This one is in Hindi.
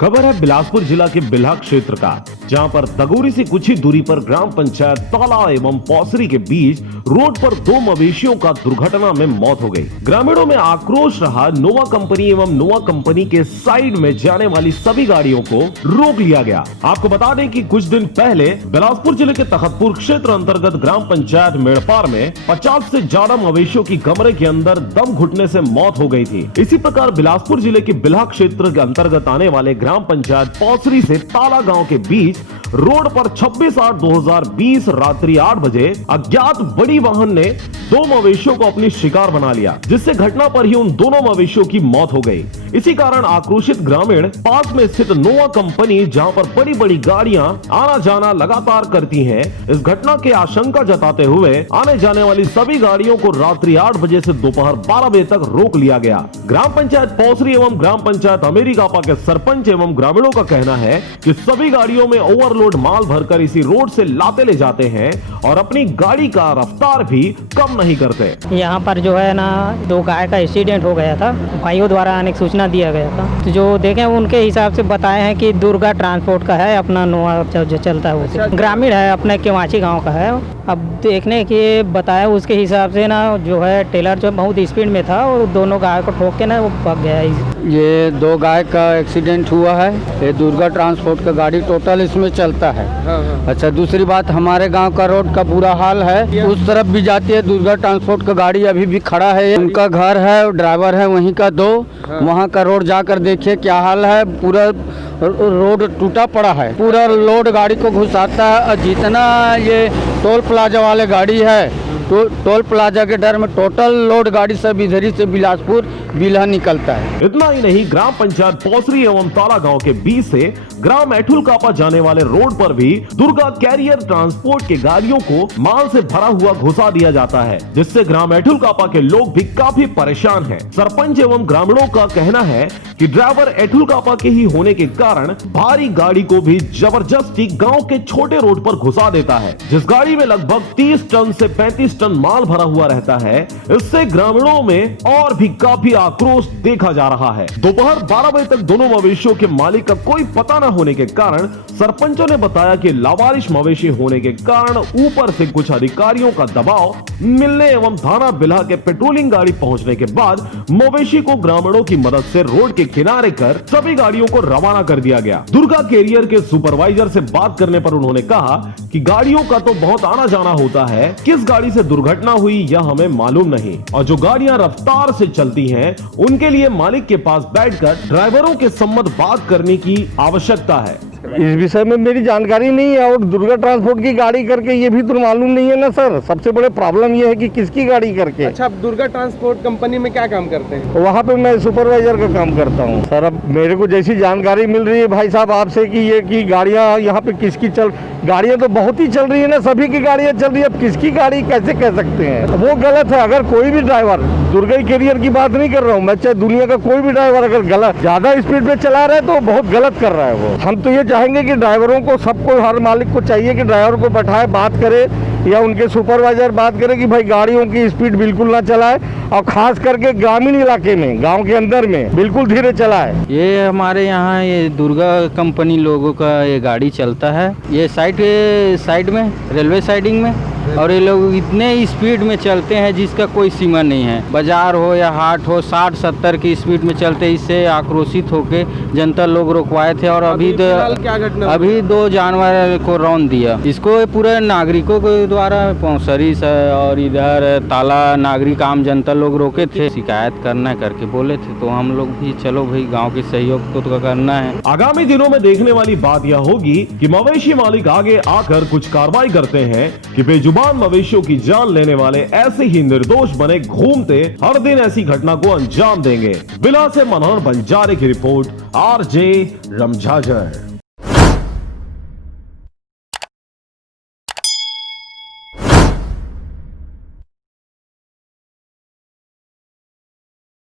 खबर है बिलासपुर जिला के बिल्हा क्षेत्र का, जहां पर दगोरी से कुछ ही दूरी पर ग्राम पंचायत ताला एवं पौसरी के बीच रोड पर दो मवेशियों का दुर्घटना में मौत हो गई। ग्रामीणों में आक्रोश रहा। नोवा कंपनी एवं नोवा कंपनी के साइड में जाने वाली सभी गाड़ियों को रोक लिया गया। आपको बता दें कि कुछ दिन पहले बिलासपुर जिले के तखतपुर क्षेत्र अंतर्गत ग्राम पंचायत मेड़पार में 50 से ज्यादा मवेशियों की कमरे के अंदर दम घुटने से मौत हो गई थी। इसी प्रकार बिलासपुर जिले के बिल्हा क्षेत्र के अंतर्गत आने वाले ग्राम पंचायत पौसरी से ताला गांव के बीच रोड पर 26/8/2020 रात्रि 8 बजे अज्ञात बड़ी वाहन ने दो मवेशियों को अपनी शिकार बना लिया, जिससे घटना पर ही उन दोनों मवेशियों की मौत हो गई। इसी कारण आक्रोशित ग्रामीण पास में स्थित नोवा कंपनी, जहां पर बड़ी बड़ी गाड़ियां आना जाना लगातार करती हैं, इस घटना की आशंका जताते हुए आने जाने वाली सभी गाड़ियों को रात्रि 8 बजे से दोपहर 12 बजे तक रोक लिया गया। ग्राम पंचायत पौसरी एवं ग्राम पंचायत अमेरिकापा के सरपंच एवं ग्रामीणों का कहना है कि सभी गाड़ियों में ओवरलोड माल भरकर इसी रोड से लाते ले जाते हैं और अपनी गाड़ी का रफ्तार भी कम नहीं करते। यहाँ पर जो है ना, दो गाय का एक्सीडेंट हो गया था। भाइयों द्वारा अनेक सूचना दिया गया था, तो जो देखें उनके हिसाब से बताए हैं कि दुर्गा ट्रांसपोर्ट का है, अपना नोआ जो चलता है वो ग्रामीण है, अपने केवाची गाँव का है। अब देखने के बताया उसके हिसाब से ना, जो है टेलर जो बहुत स्पीड में था और दोनों गाय को ठोक के ना वो भाग गया। ये दो गाय का एक्सीडेंट हुआ है। ये दुर्गा ट्रांसपोर्ट का गाड़ी टोटल इसमें चलता है। अच्छा, दूसरी बात, हमारे गांव का रोड का बुरा हाल है। उस तरफ भी जाती है दुर्गा ट्रांसपोर्ट का गाड़ी, अभी भी खड़ा है। उनका घर है, ड्राइवर है वहीं का दो। वहां का रोड जाकर देखिए क्या हाल है। पूरा रोड टूटा पड़ा है, पूरा लोड गाड़ी को घुसाता है। और जितना ये टोल प्लाजा वाले गाड़ी है, तो टोल प्लाजा के डर में टोटल लोड गाड़ी सब इधर से बिलासपुर बिल्हा निकलता है। इतना ही नहीं, ग्राम पंचायत पौसरी एवं ताला गांव के बीच से ग्राम एठुलकापा जाने वाले रोड पर भी दुर्गा कैरियर ट्रांसपोर्ट के गाड़ियों को माल से भरा हुआ घुसा दिया जाता है, जिससे ग्राम एठुलकापा के लोग भी काफी परेशान हैं। सरपंच एवं ग्रामीणों का कहना है कि ड्राइवर एठुलकापा के ही होने के कारण भारी गाड़ी को भी जबरदस्ती गाँव के छोटे रोड पर घुसा देता है, जिस गाड़ी में लगभग 30 टन से 35 टन माल भरा हुआ रहता है। इससे ग्रामीणों में और भी काफी आक्रोश देखा जा रहा है। दोपहर 12 बजे तक दोनों मवेशियों के मालिक का कोई पता न होने के कारण सरपंचों ने बताया कि लावारिश मवेशी होने के कारण ऊपर से कुछ अधिकारियों का दबाव मिलने एवं थाना बिल्हा के पेट्रोलिंग गाड़ी पहुंचने के बाद मवेशी को ग्रामीणों की मदद से रोड के किनारे कर सभी गाड़ियों को रवाना कर दिया गया। दुर्गा कैरियर के सुपरवाइजर से बात करने पर उन्होंने कहा कि गाड़ियों का तो बहुत आना जाना होता है, किस गाड़ी से दुर्घटना हुई यह हमें मालूम नहीं, और जो गाड़ियां रफ्तार से चलती हैं उनके लिए मालिक के पास बैठकर ड्राइवरों के सम्मत बात करने की आवश्यकता है। इस विषय में मेरी जानकारी नहीं है, और दुर्गा ट्रांसपोर्ट की गाड़ी करके ये भी तो मालूम नहीं है ना सर। सबसे बड़े प्रॉब्लम ये है कि किसकी गाड़ी करके। अच्छा, आप दुर्गा ट्रांसपोर्ट कंपनी में क्या काम करते हैं? वहाँ पे मैं सुपरवाइजर का काम करता हूँ सर। अब मेरे को जैसी जानकारी मिल रही है भाई साहब आपसे कि ये की गाड़ियाँ यहाँ पे किसकी गाड़ियाँ तो बहुत ही चल रही है ना, सभी की गाड़ियाँ चल रही है। अब किसकी गाड़ी कैसे कह सकते हैं, वो गलत है। अगर कोई भी ड्राइवर, दुर्गा कैरियर की बात नहीं कर रहा हूँ मैं, चाहे दुनिया का कोई भी ड्राइवर अगर गलत ज्यादा स्पीड में चला रहा है तो बहुत गलत कर रहा है वो। हम तो ये चाहेंगे कि ड्राइवरों को, सबको, हर मालिक को चाहिए कि ड्राइवर को बैठाए, बात करे, या उनके सुपरवाइजर बात करे कि भाई गाड़ियों की स्पीड बिल्कुल ना चलाए, और खास करके ग्रामीण इलाके में, गांव के अंदर में बिल्कुल धीरे चलाए। ये हमारे यहाँ ये दुर्गा कंपनी लोगों का ये गाड़ी चलता है, ये साइड में, रेलवे साइडिंग में, और ये लोग इतने स्पीड में चलते हैं जिसका कोई सीमा नहीं है। बाजार हो या हाट हो, 60-70 की स्पीड में चलते। इससे आक्रोशित होके जनता लोग रुकवाए थे, और अभी 2 जानवर को रौंद दिया। इसको पूरे नागरिकों के द्वारा पौसरी से और इधर ताला नागरिक आम जनता लोग रोके थे, शिकायत करना करके बोले थे। तो हम लोग भी चलो भाई गाँव के सहयोग तो करना है। आगामी दिनों में देखने वाली बात यह होगी कि मवेशी मालिक आगे आकर कुछ कार्रवाई करते हैं कि बेजुबान मवेशियों की जान लेने वाले ऐसे ही निर्दोष बने घूमते हर दिन ऐसी घटना को अंजाम देंगे। बिल्हा से मनोहर बंजारे की रिपोर्ट, RJ रमझाजर।